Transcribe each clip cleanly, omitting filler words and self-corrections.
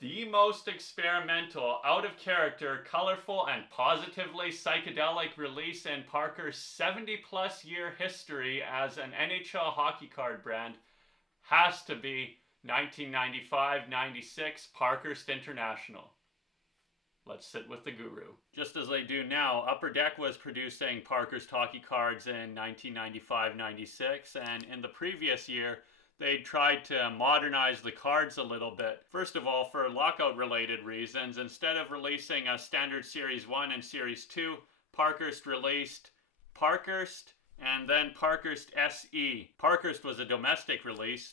The most experimental, out of character, colorful, and positively psychedelic release in Parker's 70 plus year history as an NHL hockey card brand has to be 1995-96 Parkhurst International. Let's sit with the guru. Just as they do now, Upper Deck was producing Parkhurst hockey cards in 1995-96, and in the previous year, they tried to modernize the cards a little bit. First of all, for lockout-related reasons, instead of releasing a standard Series 1 and Series 2, Parkhurst released Parkhurst and then Parkhurst SE. Parkhurst was a domestic release.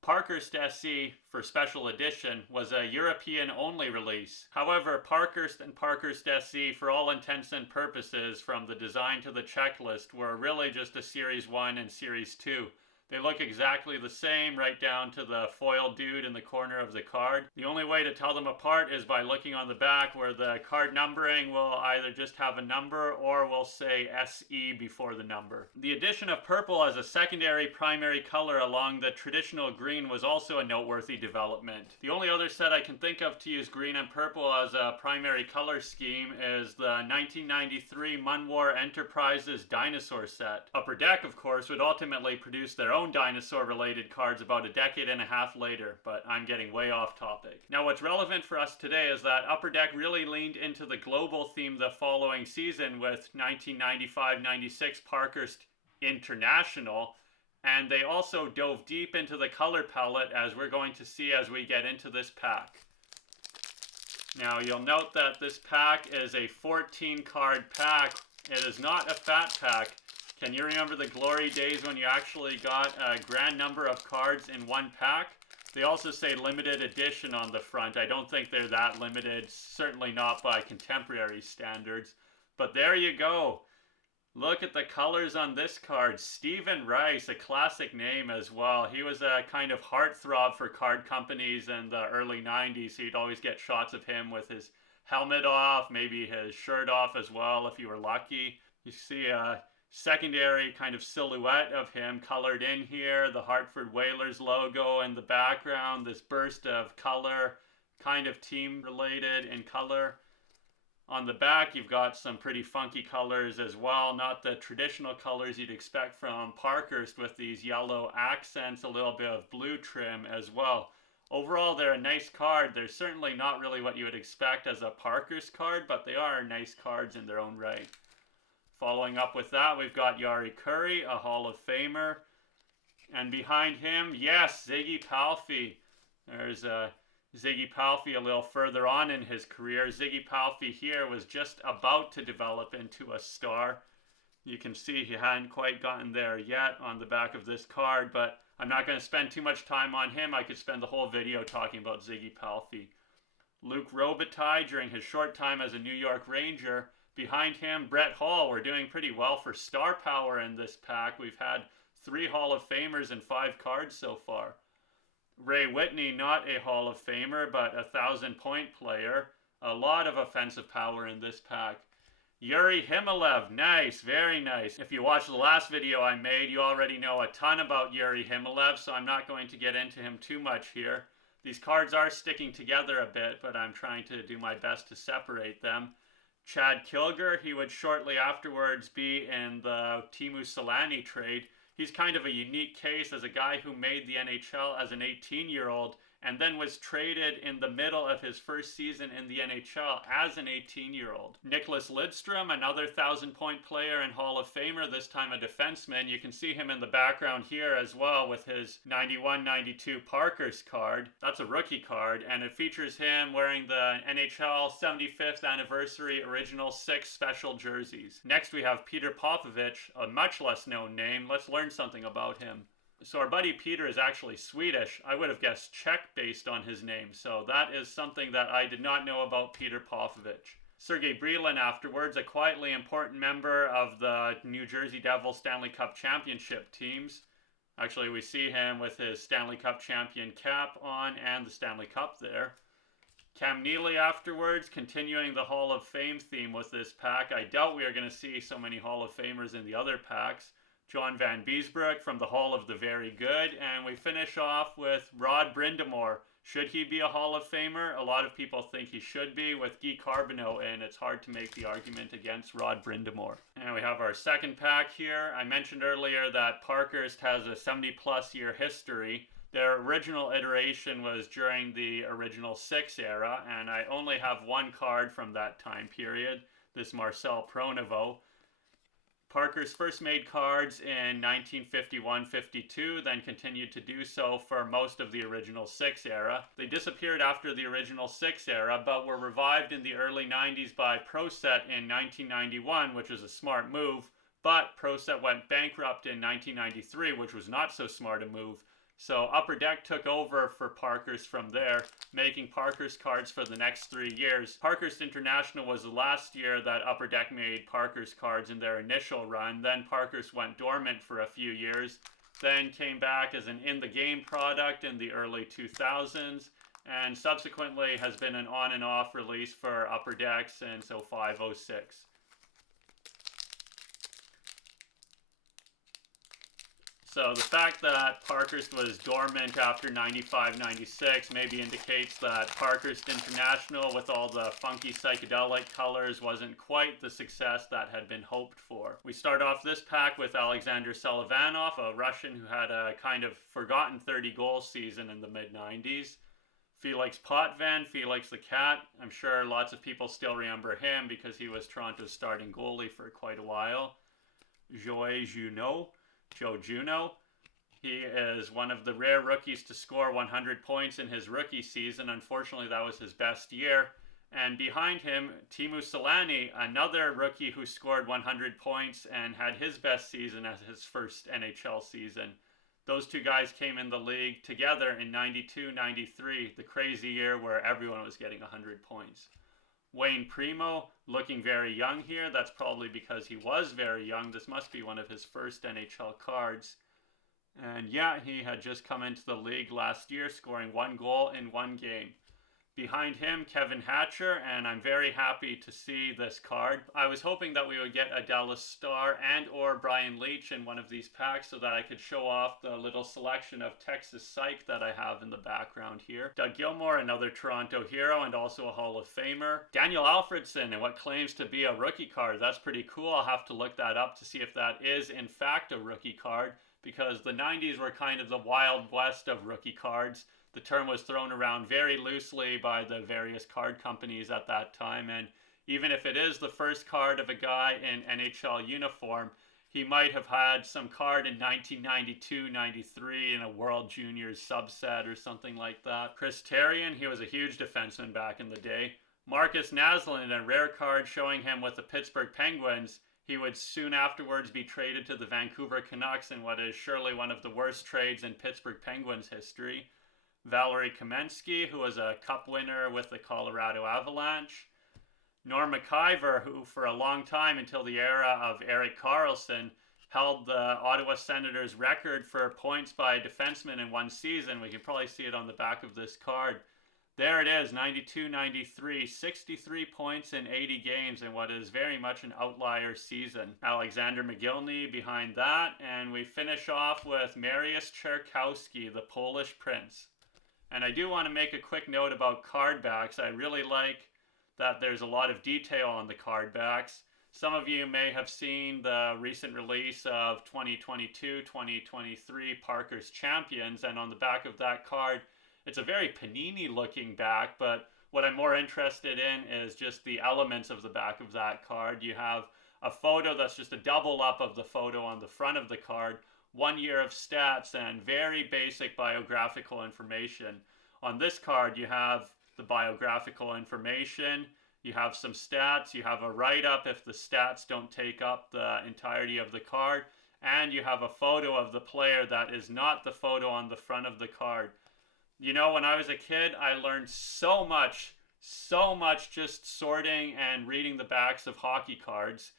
Parkhurst SE, for special edition, was a European-only release. However, Parkhurst and Parkhurst SE, for all intents and purposes, from the design to the checklist, were really just a Series 1 and Series 2. They look exactly the same, right down to the foil dude in the corner of the card. The only way to tell them apart is by looking on the back, where the card numbering will either just have a number or will say SE before the number. The addition of purple as a secondary primary color along the traditional green was also a noteworthy development. The only other set I can think of to use green and purple as a primary color scheme is the 1993 Munwar Enterprises dinosaur set. Upper Deck, of course, would ultimately produce their own dinosaur-related cards about a decade and a half later, but I'm getting way off topic. Now, what's relevant for us today is that Upper Deck really leaned into the global theme the following season with 1995-96 Parkhurst International, and they also dove deep into the color palette, as we're going to see as we get into this pack. Now, you'll note that this pack is a 14-card pack. It is not a fat pack. Can you remember the glory days when you actually got a grand number of cards in one pack? They also say limited edition on the front. I don't think they're that limited, certainly not by contemporary standards. But there you go. Look at the colors on this card. Stephen Rice, a classic name as well. He was a kind of heartthrob for card companies in the early 90s. So you'd always get shots of him with his helmet off, maybe his shirt off as well if you were lucky. You see a secondary kind of silhouette of him colored in here, the Hartford Whalers logo in the background, this burst of color, kind of team related in color. On the back, you've got some pretty funky colors as well, not the traditional colors you'd expect from Parkhurst with these yellow accents, a little bit of blue trim as well. Overall, they're a nice card. They're certainly not really what you would expect as a Parkhurst card, but they are nice cards in their own right. Following up with that, we've got Jari Kurri, a Hall of Famer. And behind him, yes, Ziggy Palffy. There's Ziggy Palffy a little further on in his career. Ziggy Palffy here was just about to develop into a star. You can see he hadn't quite gotten there yet on the back of this card, but I'm not going to spend too much time on him. I could spend the whole video talking about Ziggy Palffy. Luc Robitaille, during his short time as a New York Ranger. Behind him, Brett Hull. We're doing pretty well for star power in this pack. We've had 3 Hall of Famers and 5 cards so far. Ray Whitney, not a Hall of Famer, but a 1,000-point player. A lot of offensive power in this pack. Yuri Himalev, nice, very nice. If you watched the last video I made, you already know a ton about Yuri Himalev, so I'm not going to get into him too much here. These cards are sticking together a bit, but I'm trying to do my best to separate them. Chad Kilger, he would shortly afterwards be in the Teemu Selanne trade. He's kind of a unique case as a guy who made the NHL as an 18-year-old and then was traded in the middle of his first season in the NHL as an 18-year-old. Nicholas Lidstrom, another 1,000-point player and Hall of Famer, this time a defenseman. You can see him in the background here as well with his 91-92 Parkhurst card. That's a rookie card, and it features him wearing the NHL 75th anniversary original 6 special jerseys. Next we have Peter Popovic, a much less known name. Let's learn something about him. So our buddy Peter is actually Swedish. I would have guessed Czech based on his name. So that is something that I did not know about Peter Popovic. Sergei Brylin afterwards, a quietly important member of the New Jersey Devils Stanley Cup Championship teams. Actually, we see him with his Stanley Cup champion cap on and the Stanley Cup there. Cam Neely afterwards, continuing the Hall of Fame theme with this pack. I doubt we are going to see so many Hall of Famers in the other packs. John Van Beesbroek from the Hall of the Very Good. And we finish off with Rod Brindamore, Should he be a Hall of Famer? A lot of people think he should be. With Guy Carbonneau in, it's hard to make the argument against Rod Brind'Amour. And we have our second pack here. I mentioned earlier that Parkhurst has a 70-plus year history. Their original iteration was during the original 6 era, and I only have one card from that time period, this Marcel Pronovost. Parkhurst first made cards in 1951-52, then continued to do so for most of the original 6 era. They disappeared after the original 6 era, but were revived in the early 90s by ProSet in 1991, which was a smart move, but ProSet went bankrupt in 1993, which was not so smart a move. So Upper Deck took over for Parkhurst from there, making Parkhurst cards for the next 3 years. Parkhurst International was the last year that Upper Deck made Parkhurst cards in their initial run. Then Parkhurst went dormant for a few years, then came back as an in-the-game product in the early 2000s, and subsequently has been an on and off release for Upper Deck since 05-06. So the fact that Parkhurst was dormant after 95-96 maybe indicates that Parkhurst International, with all the funky psychedelic colors, wasn't quite the success that had been hoped for. We start off this pack with Alexander Selivanov, a Russian who had a kind of forgotten 30-goal season in the mid-90s. Felix Potvin, Felix the Cat. I'm sure lots of people still remember him because he was Toronto's starting goalie for quite a while. Joe Juneau. He is one of the rare rookies to score 100 points in his rookie season. Unfortunately, that was his best year. And behind him, Teemu Selanne, another rookie who scored 100 points and had his best season as his first NHL season. Those two guys came in the league together in 92-93, the crazy year where everyone was getting 100 points. Wayne Primo, looking very young here. That's probably because he was very young. This must be one of his first NHL cards. And yeah, he had just come into the league last year, scoring 1 goal in 1 game. Behind him, Kevin Hatcher, and I'm very happy to see this card. I was hoping that we would get a Dallas Star and or Brian Leetch in one of these packs so that I could show off the little selection of Texas Psych that I have in the background here. Doug Gilmour, another Toronto hero and also a Hall of Famer. Daniel Alfredsson, and what claims to be a rookie card. That's pretty cool. I'll have to look that up to see if that is in fact a rookie card, because the 90s were kind of the wild west of rookie cards. The term was thrown around very loosely by the various card companies at that time, and even if it is the first card of a guy in NHL uniform, he might have had some card in 1992-93 in a World Juniors subset or something like that. Chris Therien, he was a huge defenseman back in the day. Marcus Naslund, a rare card showing him with the Pittsburgh Penguins. He would soon afterwards be traded to the Vancouver Canucks in what is surely one of the worst trades in Pittsburgh Penguins history. Valery Kamensky, who was a cup winner with the Colorado Avalanche. Norm McIver, who for a long time, until the era of Erik Karlsson, held the Ottawa Senators record for points by a defenseman in one season. We can probably see it on the back of this card. There it is, 92-93, 63 points in 80 games in what is very much an outlier season. Alexander Mogilny behind that, and we finish off with Mariusz Czerkowski, the Polish Prince. And I do want to make a quick note about card backs. I really like that there's a lot of detail on the card backs. Some of you may have seen the recent release of 2022-2023 Parkhurst Champions, and on the back of that card, it's a very Panini looking back, but what I'm more interested in is just the elements of the back of that card. You have a photo that's just a double up of the photo on the front of the card, 1 year of stats, and very basic biographical information. On this card, you have the biographical information, you have some stats, you have a write-up if the stats don't take up the entirety of the card, and you have a photo of the player that is not the photo on the front of the card. You know, when I was a kid, I learned so much just sorting and reading the backs of hockey cards,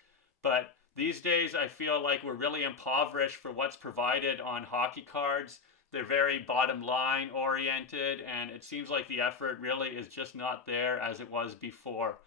but these days, I feel like we're really impoverished for what's provided on hockey cards. They're very bottom line oriented, and it seems like the effort really is just not there as it was before.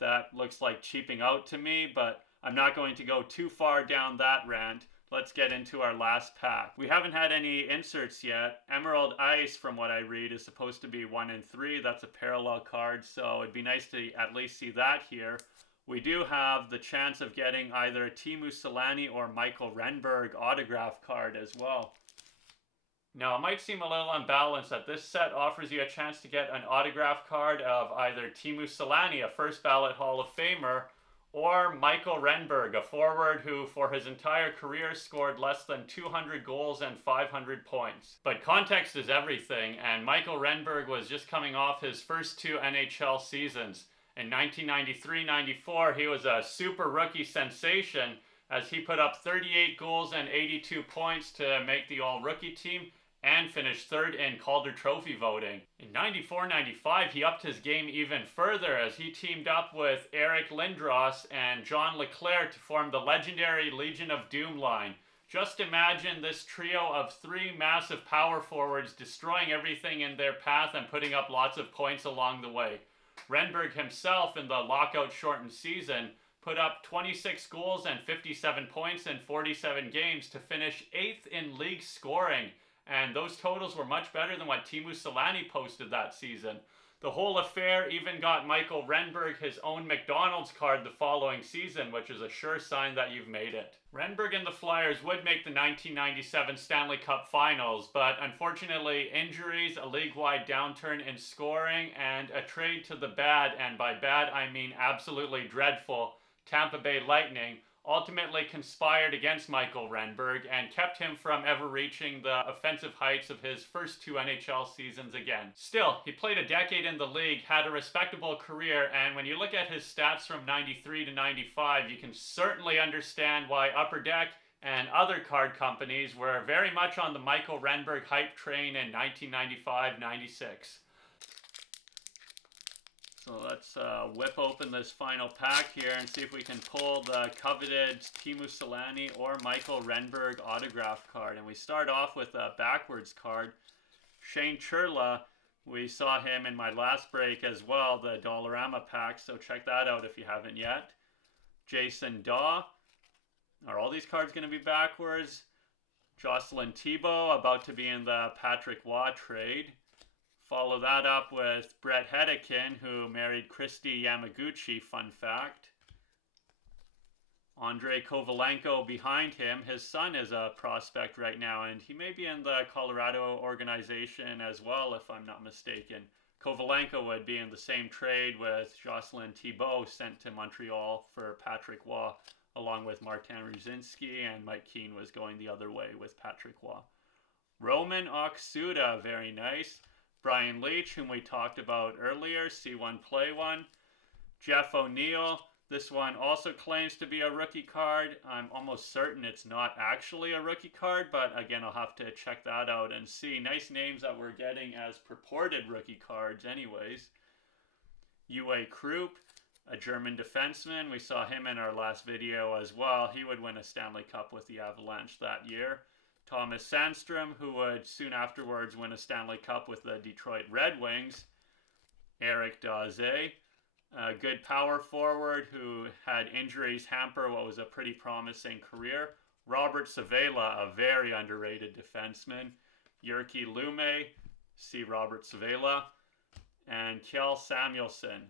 That looks like cheaping out to me, but I'm not going to go too far down that rant. let's get into our last pack. We haven't had any inserts yet. Emerald Ice, from what I read, is supposed to be 1 in 3. That's a parallel card, so it'd be nice to at least see that here. We do have the chance of getting either a Teemu Selanne or Mikael Renberg autograph card as well. Now, it might seem a little unbalanced that this set offers you a chance to get an autograph card of either Teemu Selanne, a first ballot Hall of Famer, or Mikael Renberg, a forward who for his entire career scored less than 200 goals and 500 points. But context is everything, and Mikael Renberg was just coming off his first 2 NHL seasons. In 1993-94, he was a super rookie sensation as he put up 38 goals and 82 points to make the all-rookie team and finished 3rd in Calder Trophy voting. In 94-95, he upped his game even further as he teamed up with Eric Lindros and John Leclerc to form the legendary Legion of Doom line. Just imagine this trio of 3 massive power forwards destroying everything in their path and putting up lots of points along the way. Renberg himself, in the lockout-shortened season, put up 26 goals and 57 points in 47 games to finish 8th in league scoring. And those totals were much better than what Teemu Selanne posted that season. The whole affair even got Mikael Renberg his own McDonald's card the following season, which is a sure sign that you've made it. Renberg and the Flyers would make the 1997 Stanley Cup Finals, but unfortunately injuries, a league-wide downturn in scoring, and a trade to the bad, and by bad I mean absolutely dreadful, Tampa Bay Lightning ultimately conspired against Mikael Renberg and kept him from ever reaching the offensive heights of his first 2 NHL seasons again. Still, he played a decade in the league, had a respectable career, and when you look at his stats from 93 to 95, you can certainly understand why Upper Deck and other card companies were very much on the Mikael Renberg hype train in 1995-96. So let's whip open this final pack here and see if we can pull the coveted Teemu Selanne or Mikael Renberg autograph card. And we start off with a backwards card. Shane Churla, we saw him in my last break as well, the Dollarama pack, so check that out if you haven't yet. Jason Daw. Are all these cards going to be backwards? Jocelyn Thibault, about to be in the Patrick Waugh trade. Follow that up with Brett Hedican, who married Christy Yamaguchi, fun fact. Andrei Kovalenko behind him. His son is a prospect right now, and he may be in the Colorado organization as well, if I'm not mistaken. Kovalenko would be in the same trade with Jocelyn Thibault, sent to Montreal for Patrick Waugh, along with Martin Ruzinski, and Mike Keane was going the other way with Patrick Waugh. Roman Oksuda, very nice. Brian Leach, whom we talked about earlier, C1 Play 1. Jeff O'Neill, this one also claims to be a rookie card. I'm almost certain it's not actually a rookie card, but again, I'll have to check that out and see. Nice names that we're getting as purported rookie cards anyways. Uwe Krupp, a German defenseman. We saw him in our last video as well. He would win a Stanley Cup with the Avalanche that year. Thomas Sandstrom, who would soon afterwards win a Stanley Cup with the Detroit Red Wings. Eric Daze, a good power forward who had injuries hamper what was a pretty promising career. Robert Savela, a very underrated defenseman. Jyrki Lume, see Robert Savela. And Kjell Samuelsson,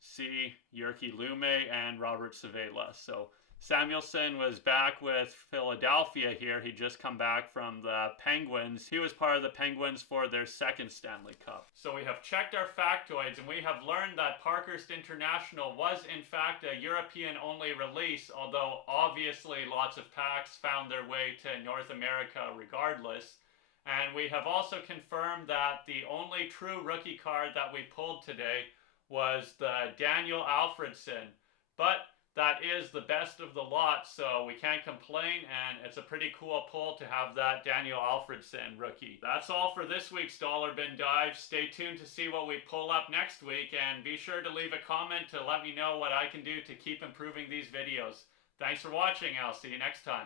see Jyrki Lume and Robert Savela. So Samuelsson was back with Philadelphia here. He'd just come back from the Penguins. He was part of the Penguins for their second Stanley Cup. So we have checked our factoids, and we have learned that Parkhurst International was in fact a European-only release, although obviously lots of packs found their way to North America regardless. And we have also confirmed that the only true rookie card that we pulled today was the Daniel Alfredsson. But that is the best of the lot, so we can't complain, and it's a pretty cool pull to have that Daniel Alfredsson rookie. That's all for this week's Dollar Bin Dive. Stay tuned to see what we pull up next week, and be sure to leave a comment to let me know what I can do to keep improving these videos. Thanks for watching. I'll see you next time.